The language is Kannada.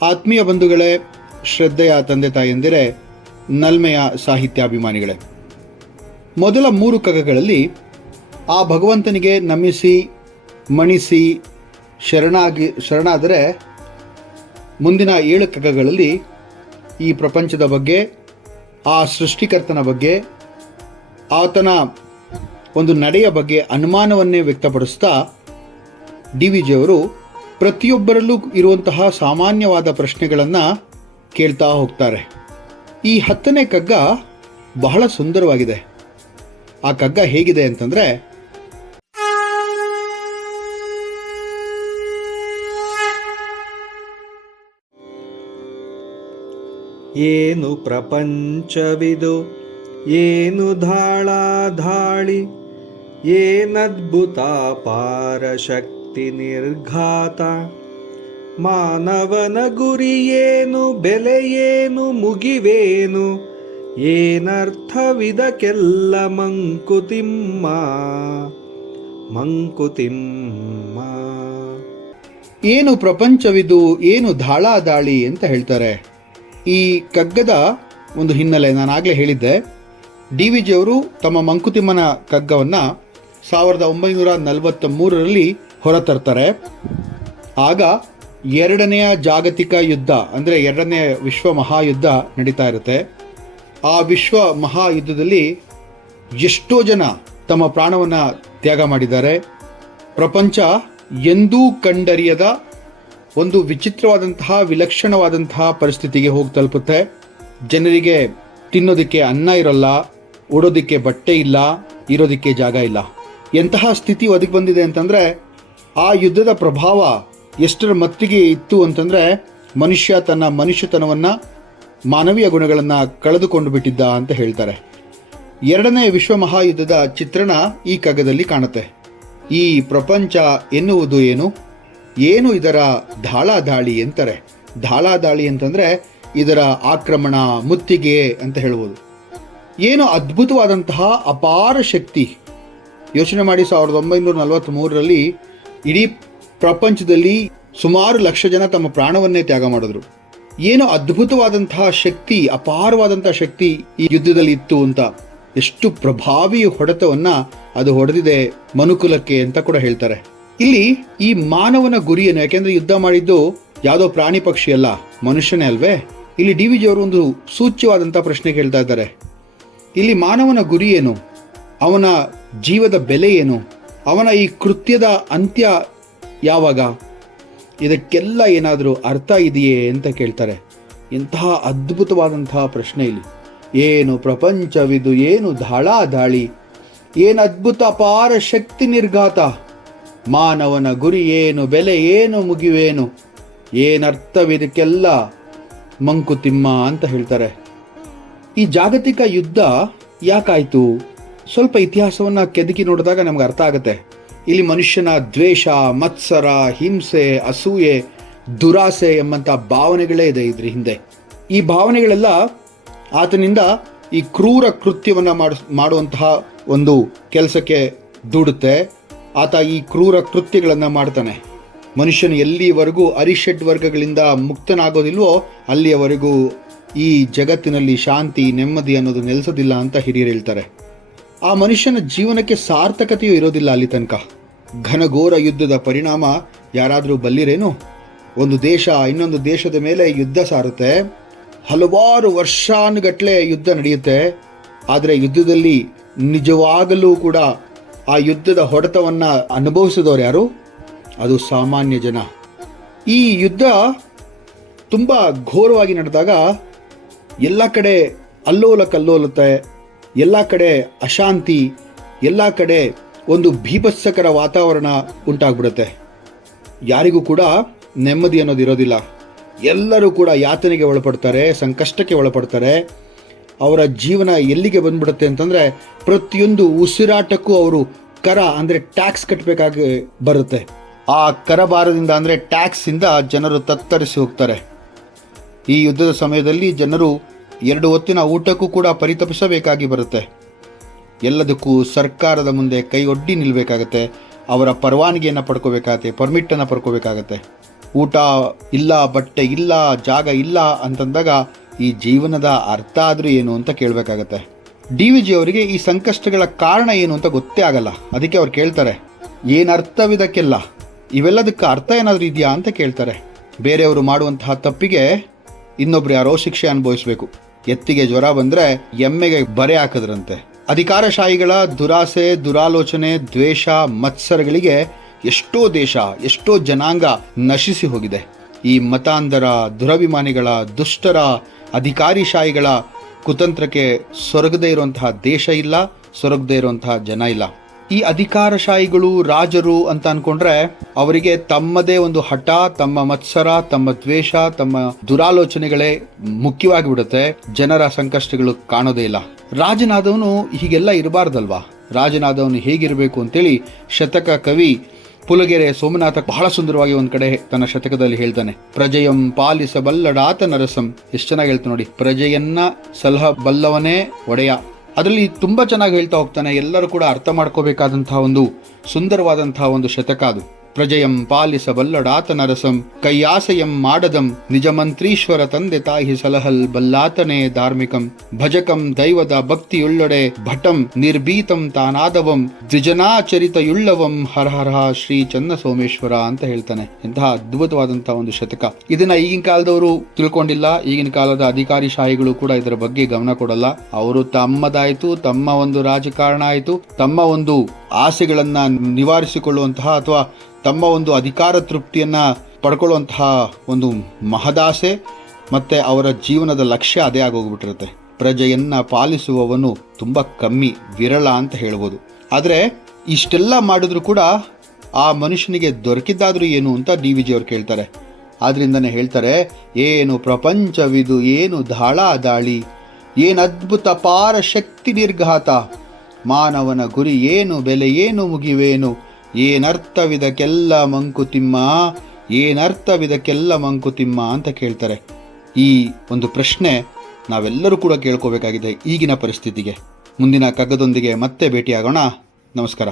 ಆತ್ಮೀಯ ಬಂಧುಗಳೇ, ಶ್ರದ್ಧೆಯ ತಂದೆ ತಾಯಂದಿರೇ, ನಲ್ಮೆಯ ಸಾಹಿತ್ಯಾಭಿಮಾನಿಗಳೇ, ಮೊದಲ 3 ಕಗ್ಗಗಳಲ್ಲಿ ಆ ಭಗವಂತನಿಗೆ ನಮಿಸಿ ಮಣಿಸಿ ಶರಣಾದರೆ ಮುಂದಿನ 7 ಕಗ್ಗಗಳಲ್ಲಿ ಈ ಪ್ರಪಂಚದ ಬಗ್ಗೆ, ಆ ಸೃಷ್ಟಿಕರ್ತನ ಬಗ್ಗೆ, ಆತನ ಒಂದು ನಡೆಯ ಬಗ್ಗೆ ಅನುಮಾನವನ್ನೇ ವ್ಯಕ್ತಪಡಿಸ್ತಾ DVಜಿಯವರು ಪ್ರತಿಯೊಬ್ಬರಲ್ಲೂ ಇರುವಂತಹ ಸಾಮಾನ್ಯವಾದ ಪ್ರಶ್ನೆಗಳನ್ನು ಕೇಳ್ತಾ ಹೋಗ್ತಾರೆ. ಈ 10ನೇ ಕಗ್ಗ ಬಹಳ ಸುಂದರವಾಗಿದೆ. ಆ ಕಗ್ಗ ಹೇಗಿದೆ ಅಂತಂದರೆ, ಏನು ಪ್ರಪಂಚವಿದು, ಏನು ಧಾಳಾಧಾಳಿ, ಏನದ್ಭುತ ಪಾರಶಕ್ತಿ ನಿರ್ಘಾತ, ಮಾನವನ ಗುರಿಯೇನು, ಬೆಲೆಯೇನು, ಮುಗಿವೇನು, ಏನರ್ಥವಿದಕ್ಕೆಲ್ಲ ಮಂಕುತಿಮ್ಮ ಮಂಕುತಿಮ್ಮ. ಏನು ಪ್ರಪಂಚವಿದು, ಏನು ಧಾಳಾಧಾಳಿ ಅಂತ ಹೇಳ್ತಾರೆ. ಈ ಕಗ್ಗದ ಒಂದು ಹಿನ್ನೆಲೆ ನಾನಾಗಲೇ ಹೇಳಿದ್ದೆ. DVಜಿಯವರು ತಮ್ಮ ಮಂಕುತಿಮ್ಮನ ಕಗ್ಗವನ್ನು 1943ರಲ್ಲಿ ಹೊರತರ್ತಾರೆ. ಆಗ 2ನೇ ಜಾಗತಿಕ ಯುದ್ಧ, ಅಂದರೆ 2ನೇ ವಿಶ್ವ ಮಹಾಯುದ್ಧ ನಡೀತಾ ಇರುತ್ತೆ. ಆ ವಿಶ್ವ ಮಹಾಯುದ್ಧದಲ್ಲಿ ಎಷ್ಟೋ ಜನ ತಮ್ಮ ಪ್ರಾಣವನ್ನು ತ್ಯಾಗ ಮಾಡಿದ್ದಾರೆ. ಪ್ರಪಂಚ ಎಂದೂ ಕಂಡರಿಯದ ಒಂದು ವಿಚಿತ್ರವಾದಂತಹ, ವಿಲಕ್ಷಣವಾದಂತಹ ಪರಿಸ್ಥಿತಿಗೆ ಹೋಗಿ ತಲುಪುತ್ತೆ. ಜನರಿಗೆ ತಿನ್ನೋದಕ್ಕೆ ಅನ್ನ ಇರಲ್ಲ, ಉಡೋದಕ್ಕೆ ಬಟ್ಟೆ ಇಲ್ಲ, ಇರೋದಕ್ಕೆ ಜಾಗ ಇಲ್ಲ. ಎಂತಹ ಸ್ಥಿತಿ ಒದಗಿ ಬಂದಿದೆ ಅಂತಂದರೆ, ಆ ಯುದ್ಧದ ಪ್ರಭಾವ ಎಷ್ಟರ ಮಟ್ಟಿಗೆ ಇತ್ತು ಅಂತಂದರೆ, ಮನುಷ್ಯ ತನ್ನ ಮನುಷ್ಯತನವನ್ನು, ಮಾನವೀಯ ಗುಣಗಳನ್ನು ಕಳೆದುಕೊಂಡು ಬಿಟ್ಟಿದ್ದ ಅಂತ ಹೇಳ್ತಾರೆ. 2ನೇ ವಿಶ್ವ ಮಹಾಯುದ್ಧದ ಚಿತ್ರಣ ಈ ಕಗ್ಗದಲ್ಲಿ ಕಾಣುತ್ತೆ. ಈ ಪ್ರಪಂಚ ಎನ್ನುವುದು ಏನು, ಏನು ಇದರ ಧಾಳಾಧಾಳಿ ಅಂತಾರೆ. ಧಾಳಾಧಾಳಿ ಅಂತಂದರೆ ಇದರ ಆಕ್ರಮಣ, ಮುತ್ತಿಗೆ ಅಂತ ಹೇಳ್ಬೋದು. ಏನು ಅದ್ಭುತವಾದಂತಹ ಅಪಾರ ಶಕ್ತಿ. ಯೋಚನೆ ಮಾಡಿ, 1943ರಲ್ಲಿ ಇಡೀ ಪ್ರಪಂಚದಲ್ಲಿ ಸುಮಾರು 1,00,000 ಜನ ತಮ್ಮ ಪ್ರಾಣವನ್ನೇ ತ್ಯಾಗ ಮಾಡಿದ್ರು. ಏನು ಅದ್ಭುತವಾದಂತಹ ಶಕ್ತಿ, ಅಪಾರವಾದಂತಹ ಶಕ್ತಿ ಈ ಯುದ್ಧದಲ್ಲಿ ಇತ್ತು ಅಂತ, ಎಷ್ಟು ಪ್ರಭಾವಿ ಹೊಡೆತವನ್ನು ಅದು ಹೊಡೆದಿದೆ ಮನುಕುಲಕ್ಕೆ ಅಂತ ಕೂಡ ಹೇಳ್ತಾರೆ. ಇಲ್ಲಿ ಈ ಮಾನವನ ಗುರಿಯನ್ನು, ಯಾಕೆಂದ್ರೆ ಯುದ್ಧ ಮಾಡಿದ್ದು ಯಾವುದೋ ಪ್ರಾಣಿ ಪಕ್ಷಿ ಅಲ್ಲ, ಮನುಷ್ಯನೇ ಅಲ್ವೇ. ಇಲ್ಲಿ DVಜಿಯವರು ಒಂದು ಸೂಚ್ಯವಾದಂತಹ ಪ್ರಶ್ನೆ ಕೇಳ್ತಾ ಇದ್ದಾರೆ. ಇಲ್ಲಿ ಮಾನವನ ಗುರಿ ಏನು, ಅವನ ಜೀವದ ಬೆಲೆ ಏನು, ಅವನ ಈ ಕೃತ್ಯದ ಅಂತ್ಯ ಯಾವಾಗ, ಇದಕ್ಕೆಲ್ಲ ಏನಾದರೂ ಅರ್ಥ ಇದೆಯೇ ಅಂತ ಕೇಳ್ತಾರೆ. ಇಂತಹ ಅದ್ಭುತವಾದಂತಹ ಪ್ರಶ್ನೆ ಇಲ್ಲಿ. ಏನು ಪ್ರಪಂಚವಿದು, ಏನು ಧಾಳಾಧಾಳಿ, ಏನು ಅದ್ಭುತ ಅಪಾರ ಶಕ್ತಿ ನಿರ್ಘಾತ, ಮಾನವನ ಗುರಿ ಏನು, ಬೆಲೆ ಏನು, ಮುಗಿವೇನು, ಏನರ್ಥವಿದಕ್ಕೆಲ್ಲ ಮಂಕುತಿಮ್ಮ ಅಂತ ಹೇಳ್ತಾರೆ. ಈ ಜಾಗತಿಕ ಯುದ್ಧ ಯಾಕಾಯಿತು? ಸ್ವಲ್ಪ ಇತಿಹಾಸವನ್ನು ಕೆದಕಿ ನೋಡಿದಾಗ ನಮ್ಗೆ ಅರ್ಥ ಆಗುತ್ತೆ. ಇಲ್ಲಿ ಮನುಷ್ಯನ ದ್ವೇಷ, ಮತ್ಸರ, ಹಿಂಸೆ, ಅಸೂಯೆ, ದುರಾಸೆ ಎಂಬಂಥ ಭಾವನೆಗಳೇ ಇದೆ ಇದ್ರ ಹಿಂದೆ. ಈ ಭಾವನೆಗಳೆಲ್ಲ ಆತನಿಂದ ಈ ಕ್ರೂರ ಕೃತ್ಯವನ್ನು ಮಾಡುವಂತಹ ಒಂದು ಕೆಲಸಕ್ಕೆ ದೂಡುತ್ತೆ. ಆತ ಈ ಕ್ರೂರ ಕೃತ್ಯಗಳನ್ನು ಮಾಡ್ತಾನೆ. ಮನುಷ್ಯನು ಎಲ್ಲಿವರೆಗೂ ಅರಿಷಡ್ ವರ್ಗಗಳಿಂದ ಮುಕ್ತನಾಗೋದಿಲ್ವೋ ಅಲ್ಲಿಯವರೆಗೂ ಈ ಜಗತ್ತಿನಲ್ಲಿ ಶಾಂತಿ, ನೆಮ್ಮದಿ ಅನ್ನೋದು ನೆಲೆಸೋದಿಲ್ಲ ಅಂತ ಹಿರಿಯರು ಹೇಳ್ತಾರೆ. ಆ ಮನುಷ್ಯನ ಜೀವನಕ್ಕೆ ಸಾರ್ಥಕತೆಯೂ ಇರೋದಿಲ್ಲ ಅಲ್ಲಿ ತನಕ. ಘನಘೋರ ಯುದ್ಧದ ಪರಿಣಾಮ ಯಾರಾದರೂ ಬಲ್ಲಿರೇನು? ಒಂದು ದೇಶ ಇನ್ನೊಂದು ದೇಶದ ಮೇಲೆ ಯುದ್ಧ ಸಾರುತ್ತೆ, ಹಲವಾರು ವರ್ಷಾನುಗಟ್ಟಲೆ ಯುದ್ಧ ನಡೆಯುತ್ತೆ. ಆದರೆ ಯುದ್ಧದಲ್ಲಿ ನಿಜವಾಗಲೂ ಕೂಡ ಆ ಯುದ್ಧದ ಹೊಡೆತವನ್ನು ಅನುಭವಿಸಿದವರು ಯಾರು? ಅದು ಸಾಮಾನ್ಯ ಜನ. ಈ ಯುದ್ಧ ತುಂಬ ಘೋರವಾಗಿ ನಡೆದಾಗ ಎಲ್ಲ ಕಡೆ ಅಲ್ಲೋಲ ಕಲ್ಲೋಲತೆ, ಎಲ್ಲ ಕಡೆ ಅಶಾಂತಿ, ಎಲ್ಲ ಕಡೆ ಒಂದು ಭೀಭತ್ಸಕರ ವಾತಾವರಣ ಉಂಟಾಗ್ಬಿಡುತ್ತೆ. ಯಾರಿಗೂ ಕೂಡ ನೆಮ್ಮದಿ ಅನ್ನೋದು ಇರೋದಿಲ್ಲ. ಎಲ್ಲರೂ ಕೂಡ ಯಾತನೆಗೆ ಒಳಪಡ್ತಾರೆ, ಸಂಕಷ್ಟಕ್ಕೆ ಒಳಪಡ್ತಾರೆ. ಅವರ ಜೀವನ ಎಲ್ಲಿಗೆ ಬಂದ್ಬಿಡುತ್ತೆ ಅಂತಂದರೆ, ಪ್ರತಿಯೊಂದು ಉಸಿರಾಟಕ್ಕೂ ಅವರು ಕರ ಅಂದರೆ ಟ್ಯಾಕ್ಸ್ ಕಟ್ಟಬೇಕಾಗಿ ಬರುತ್ತೆ. ಆ ಕರಭಾರದಿಂದ ಅಂದರೆ ಟ್ಯಾಕ್ಸಿಂದ ಜನರು ತತ್ತರಿಸಿ ಹೋಗ್ತಾರೆ. ಈ ಯುದ್ಧದ ಸಮಯದಲ್ಲಿ ಜನರು 2 ಹೊತ್ತಿನ ಊಟಕ್ಕೂ ಕೂಡ ಪರಿತಪಿಸಬೇಕಾಗಿ ಬರುತ್ತೆ. ಎಲ್ಲದಕ್ಕೂ ಸರ್ಕಾರದ ಮುಂದೆ ಕೈ ಒಡ್ಡಿ ನಿಲ್ಲಬೇಕಾಗತ್ತೆ. ಅವರ ಪರವಾನಗಿಯನ್ನು ಪಡ್ಕೋಬೇಕಾಗತ್ತೆ, ಪರ್ಮಿಟನ್ನು ಪಡ್ಕೋಬೇಕಾಗತ್ತೆ. ಊಟ ಇಲ್ಲ, ಬಟ್ಟೆ ಇಲ್ಲ, ಜಾಗ ಇಲ್ಲ ಅಂತಂದಾಗ ಈ ಜೀವನದ ಅರ್ಥ ಆದ್ರೂ ಏನು ಅಂತ ಕೇಳಬೇಕಾಗತ್ತೆ. ಡಿ ವಿ ಜಿ ಅವರಿಗೆ ಈ ಸಂಕಷ್ಟಗಳ ಕಾರಣ ಏನು ಅಂತ ಗೊತ್ತೇ ಆಗಲ್ಲ. ಅದಕ್ಕೆ ಅವ್ರು ಕೇಳ್ತಾರೆ, ಏನು ಅರ್ಥವಿದಕ್ಕೆಲ್ಲ, ಇವೆಲ್ಲದಕ್ಕೆ ಅರ್ಥ ಏನಾದರೂ ಇದೆಯಾ ಅಂತ ಕೇಳ್ತಾರೆ. ಬೇರೆಯವರು ಮಾಡುವಂತಹ ತಪ್ಪಿಗೆ ಇನ್ನೊಬ್ರು ಯಾರೋ ಶಿಕ್ಷೆ ಅನುಭವಿಸ್ಬೇಕು. ಎತ್ತಿಗೆ ಜ್ವರ ಬಂದರೆ ಎಮ್ಮೆಗೆ ಬರೆ ಹಾಕಿದ್ರಂತೆ. ಅಧಿಕಾರಶಾಹಿಗಳ ದುರಾಸೆ, ದುರಾಲೋಚನೆ, ದ್ವೇಷ, ಮತ್ಸರಗಳಿಗೆ ಎಷ್ಟೋ ದೇಶ, ಎಷ್ಟೋ ಜನಾಂಗ ನಶಿಸಿ ಹೋಗಿದೆ. ಈ ಮತಾಂಧರ, ದುರಭಿಮಾನಿಗಳ, ದುಷ್ಟರ, ಅಧಿಕಾರಿಶಾಹಿಗಳ ಕುತಂತ್ರಕ್ಕೆ ಸೊರಗದೇ ಇರುವಂತಹ ದೇಶ ಇಲ್ಲ, ಸೊರಗದೇ ಇರುವಂತಹ ಜನ ಇಲ್ಲ. ಈ ಅಧಿಕಾರಶಾಹಿಗಳು, ರಾಜರು ಅಂತ ಅನ್ಕೊಂಡ್ರೆ ಅವರಿಗೆ ತಮ್ಮದೇ ಒಂದು ಹಠ, ತಮ್ಮ ಮತ್ಸರ, ತಮ್ಮ ದ್ವೇಷ, ತಮ್ಮ ದುರಾಲೋಚನೆಗಳೇ ಮುಖ್ಯವಾಗಿ ಬಿಡುತ್ತೆ. ಜನರ ಸಂಕಷ್ಟಗಳು ಕಾಣೋದೇ ಇಲ್ಲ. ರಾಜನಾದವನು ಹೀಗೆಲ್ಲ ಇರಬಾರ್ದಲ್ವಾ? ರಾಜನಾದವನು ಹೇಗಿರಬೇಕು ಅಂತೇಳಿ ಶತಕ ಕವಿ ಪುಲಗೆರೆ ಸೋಮನಾಥ ಬಹಳ ಸುಂದರವಾಗಿ ಒಂದ್ ಕಡೆ ತನ್ನ ಶತಕದಲ್ಲಿ ಹೇಳ್ತಾನೆ. ಪ್ರಜೆಯಂ ಪಾಲಿಸಬಲ್ಲಡಾತ ನರಸಂ. ಎಷ್ಟು ಚೆನ್ನಾಗಿ ಹೇಳ್ತಾನೆ ನೋಡಿ, ಪ್ರಜೆಯನ್ನ ಸಲಹಬಲ್ಲವನೇ ಒಡೆಯ. ಅದರಲ್ಲಿ ತುಂಬಾ ಚೆನ್ನಾಗಿ ಹೇಳ್ತಾ ಹೋಗ್ತಾನೆ. ಎಲ್ಲರೂ ಕೂಡ ಅರ್ಥ ಮಾಡ್ಕೋಬೇಕಾದಂತಹ ಒಂದು ಸುಂದರವಾದಂತಹ ಒಂದು ಶತಕ ಅದು. ಪ್ರಜೆಯಂ ಪಾಲಿಸಬಲ್ಲಡಾತ ನರಸಂ, ಕೈಯಾಸಯಂ ಮಾಡದಂ, ನಿಜ ಮಂತ್ರೀಶ್ವರ ತಂದೆ ತಾಯಿ ಸಲಹಲ್ ಬಲ್ಲಾತನೇ ಧಾರ್ಮಿಕಂ, ಭಜಕಂ ದೈವದ ಭಕ್ತಿಯುಳ್ಳೊಡೆ, ಭಟಂ ನಿರ್ಭೀತಂ ತಾನಾದವಂ, ದ್ವಿಜನಾಚರಿತಯುಳ್ಳವಂ, ಹರ ಹರ ಶ್ರೀ ಚನ್ನ ಸೋಮೇಶ್ವರ ಅಂತ ಹೇಳ್ತಾನೆ. ಇಂತಹ ಅದ್ಭುತವಾದಂತಹ ಒಂದು ಶತಕ. ಇದನ್ನ ಈಗಿನ ಕಾಲದವರು ತಿಳ್ಕೊಂಡಿಲ್ಲ. ಈಗಿನ ಕಾಲದ ಅಧಿಕಾರಿಶಾಹಿಗಳು ಕೂಡ ಇದರ ಬಗ್ಗೆ ಗಮನ ಕೊಡಲ್ಲ. ಅವರು ತಮ್ಮದಾಯ್ತು, ತಮ್ಮ ಒಂದು ರಾಜಕಾರಣ ಆಯ್ತು, ತಮ್ಮ ಒಂದು ಆಸೆಗಳನ್ನ ನಿವಾರಿಸಿಕೊಳ್ಳುವಂತಹ ಅಥವಾ ತಮ್ಮ ಒಂದು ಅಧಿಕಾರ ತೃಪ್ತಿಯನ್ನ ಪಡ್ಕೊಳ್ಳುವಂತಹ ಒಂದು ಮಹದಾಸೆ ಮತ್ತೆ ಅವರ ಜೀವನದ ಲಕ್ಷ್ಯ ಅದೇ ಆಗೋಗ್ಬಿಟ್ಟಿರುತ್ತೆ. ಪ್ರಜೆಯನ್ನ ಪಾಲಿಸುವವನು ತುಂಬಾ ಕಮ್ಮಿ, ವಿರಳ ಅಂತ ಹೇಳ್ಬೋದು. ಆದ್ರೆ ಇಷ್ಟೆಲ್ಲ ಮಾಡಿದ್ರು ಕೂಡ ಆ ಮನುಷ್ಯನಿಗೆ ದೊರಕಿದ್ದಾದ್ರೂ ಏನು ಅಂತ ಡಿ ವಿ ಜಿ ಅವ್ರು ಕೇಳ್ತಾರೆ. ಆದ್ರಿಂದನೇ ಹೇಳ್ತಾರೆ, ಏನು ಪ್ರಪಂಚವಿದು, ಏನು ದಾಳಿ, ಏನು ಅದ್ಭುತ ಪಾರ ಶಕ್ತಿ ನಿರ್ಘಾತ, ಮಾನವನ ಗುರಿ ಏನು, ಬೆಲೆ ಏನು, ಮುಗಿವೇನು, ಏನರ್ಥವಿದಕ್ಕೆಲ್ಲ ಮಂಕುತಿಮ್ಮ, ಏನರ್ಥವಿದಕ್ಕೆಲ್ಲ ಮಂಕುತಿಮ್ಮ ಅಂತ ಕೇಳ್ತಾರೆ. ಈ ಒಂದು ಪ್ರಶ್ನೆ ನಾವೆಲ್ಲರೂ ಕೂಡ ಕೇಳ್ಕೋಬೇಕಾಗಿದೆ ಈಗಿನ ಪರಿಸ್ಥಿತಿಗೆ. ಮುಂದಿನ ಕಗ್ಗದೊಂದಿಗೆ ಮತ್ತೆ ಭೇಟಿಯಾಗೋಣ. ನಮಸ್ಕಾರ.